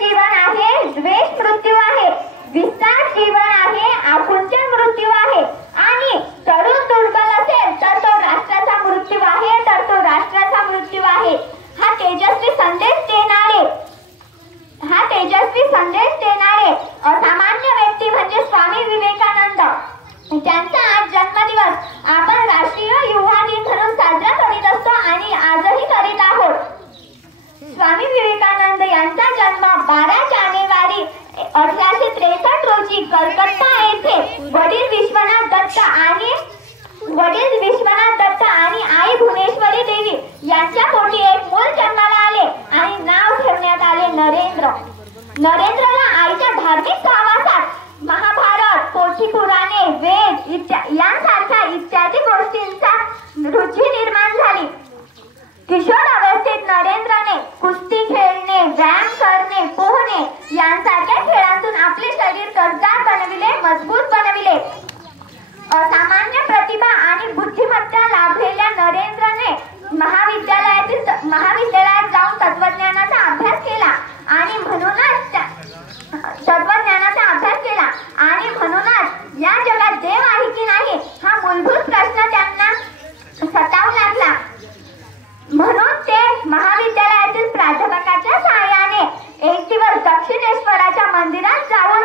जीवन आहे, द्वेष मृत्यू आहे, विस्तार जीवन आहे, आकुंचन मृत्यू आहे आणि तरुण दुर्बल असेल तर तो राष्ट्राचा मृत्यू आहे, तर तो राष्ट्राचा मृत्यू आहे. हा तेजस्वी संदेश देणारे असामान्य व्यक्ती म्हणजे स्वामी विवेकानंद. त्यांचा आज जन्मदिवस आपण राष्ट्रीय युवा दिन म्हणून साजरा करीत असतो आणि आजही करीत आहोत. स्वामी विवेकानंद यांचा जन्म 12 जानेवारी 1863 रोजी कलकत्ता येथे वडील विश्वनाथ दत्त आणि आई भुवनेश्वरी देवी यांच्या पोटी एक मूल जन्माला आले आणि नाव ठेवण्यात आले नरेंद्र. नरेंद्रला आईच्या धार्मिक सहवासात महाभारत, पोथीपुराणे, वेद यांसारख्या इत्यादी गोष्टींचा रुची निर्माण झाली. किशोर अवस्थेत नरेंद्रने कुस्ती खेळणे, व्यायाम करणे, पोहणे यांसारख्या खेळांतून आपले शरीर कर्जदार बनविले, मजबूत बनविले. असामान्य प्रतिभा आणि बुद्धिमत्ता लाभलेल्या नरेंद्रने महाविद्यालयात जाऊन तत्वज्ञानाचा अभ्यास केला आणि म्हणूनच या जगात देव आहे की नाही हा मूलभूत प्रश्न त्यांना सतावू लागला. म्हणून ते महाविद्यालयातील प्राध्यापकाच्या सहाय्याने एक दिवस दक्षिणेश्वराच्या मंदिरात जाऊन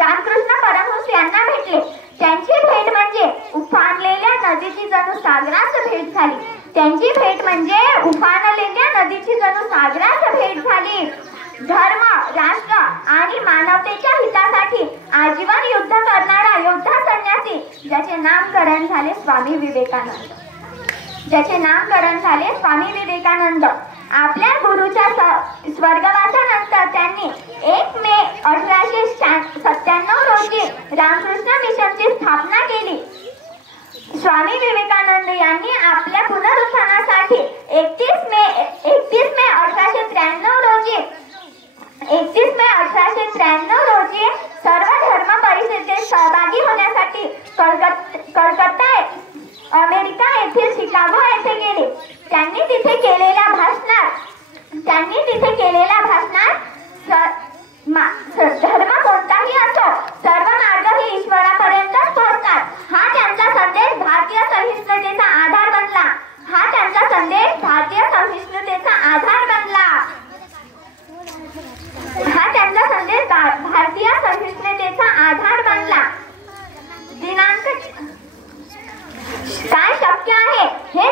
रामकृष्ण परमहंस यांना भेटले. त्यांची भेट म्हणजे उफाणलेल्या नदीची जणू सागरात भेट झाली. धर्म, राष्ट्र आणि मानवतेच्या हितासाठी आजीवन युद्ध करणारा योद्धा संन्यासी ज्याचे नामकरण झाले स्वामी विवेकानंद. आपल्या गुरुच्या स्वर्गवासानंतर त्यांनी 1 मे 1897 रोजी रामकृष्ण मिशनची स्थापना केली. स्वामी विवेकानंद यांनी आपल्या पुनरुत्थानासाठी 31 मे 1893 रोजी सर्व धर्म परिषदेत सहभागी होण्यासाठी कलकत्ता, अमेरिका येथील शिकागो येथे गेले. त्यांनी तिथे केलेल्या भाषणात धर्म कोणताही असो, सर्व मार्ग हे ईश्वरापर्यंत पोहोचतात हा त्यांचा संदेश भारतीय सहिष्णुतेचा आधार बनला. काय शक्य आहे हे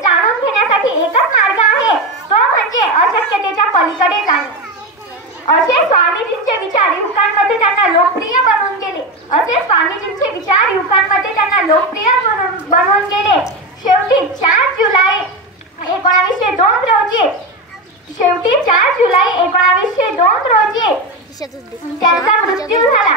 जाणून घेण्यासाठी एकच मार्ग आहे. तो म्हणजे अशक्यतेच्या पलीकडे जाणे. असे स्वामीजींचे विचार युवकांमध्ये त्यांना लोकप्रिय बनवून गेले. शेवटी 4 जुलै 1902 रोजी त्यांचा मृत्यू झाला.